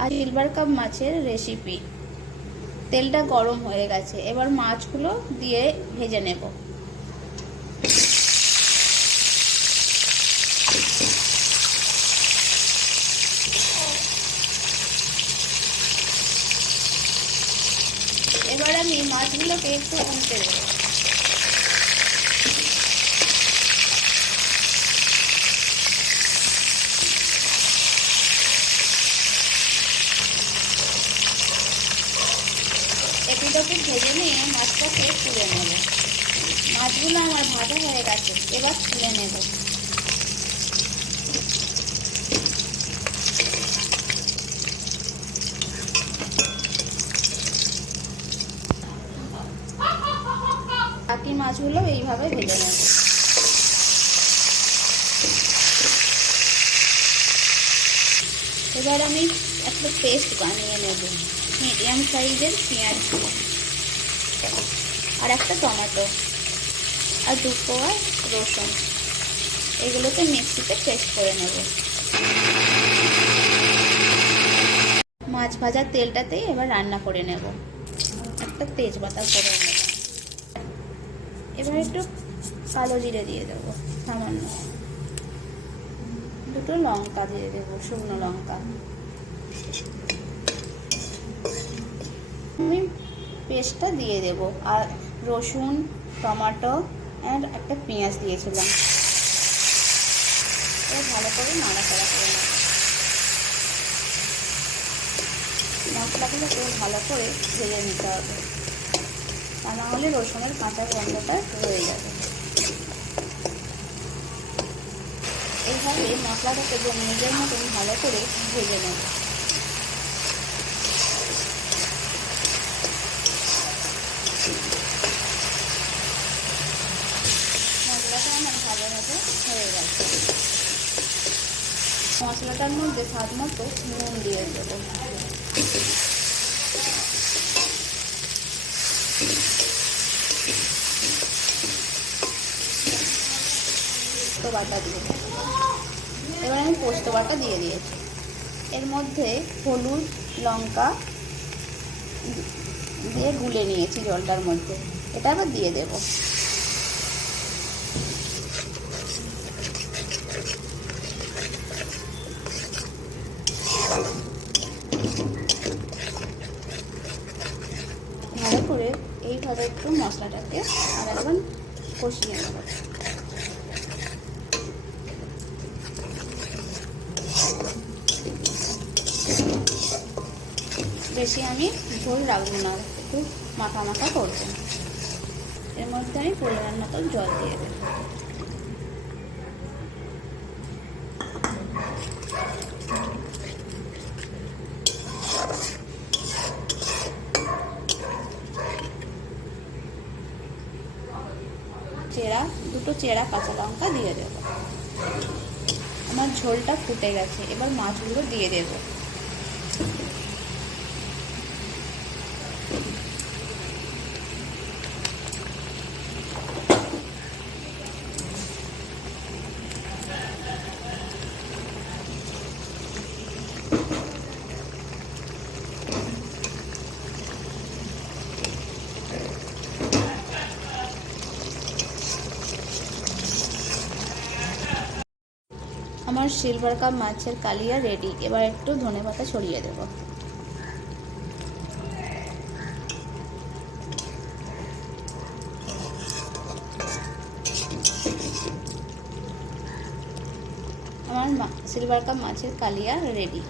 আর silver cup মাছের recipe. তেলটা গরম হয়ে গেছে, এবার মাছগুলো দিয়ে ভেজে নেব। এবার আমি মাছগুলোকে একটু উল্টে দেব। এপিটোপিট ভেজে নিয়ে মাছটাকে তুলে নেব। মাছগুলো আমার ভাজা হয়ে গেছে, এবার তুলে নেব। বাকি মাছগুলো এইভাবে ভেজে নেব। এবার আমি একটা পেস্ট বানিয়ে নেব। মিডিয়াম সাইজের পেঁয়াজ আর একটা টমেটো আর 2 কোয়া রসুন, এগুলোকে মিক্সিতে পেস্ট করে নেব। মাছ ভাজার তেলটাতেই এবার রান্না করে নেব। একটা তেজপাতা করে নেব। এবার একটু কালো জিরে দিয়ে দেবো সামান্য, 2টো লঙ্কা দিয়ে দেবো, শুকনো লঙ্কা। আমি পেস্টটা দিয়ে দেবো, আর রসুন, টমেটো আর একটা পেঁয়াজ দিয়েছিলাম। এবার ভালো করে নাড়াচাড়া করে নেব। মশলাগুলো একটু ভালো করে ভেজে নিতে হবে, তা না হলে রসুনের কাঁচা গন্ধটা রয়ে যাবে। এইভাবে মশলাটাকে নিজের মতন ভালো করে ভেজে নেব। মশলাটা আমার ভাজা ভাজা হয়ে গেছে। মশলাটার মধ্যে স্বাদ মতো নুন দিয়ে দেবো। পোস্ত বাটা দিয়ে দেবো। এবার আমি পোস্ত বাটা দিয়ে দিয়েছি। এর মধ্যে হলুদ, লঙ্কা দিয়ে গুলে নিয়েছি জলটার মধ্যে, এটা আবার দিয়ে দেব। ভালো করে এইভাবে একটু মশলাটাকে আর একবার কষিয়ে নেব। বেশি আমি ঝোল রাখবো না, একটু মাখা মাখা করবো। এর মধ্যে আমি পরিমাণ মতো জল দিয়ে দেব। দুটো চেরা কাঁচা লঙ্কা দিয়ে দেব। আমার ঝোলটা ফুটে গেছে, এবার মাছগুলো দিয়ে দেব। আমার সিলভার কাপ মাছের কালিয়া রেডি। এবার একটু ধনেপাতা ছড়িয়ে দেব। আমার সিলভার কাপ মাছের কালিয়া রেডি।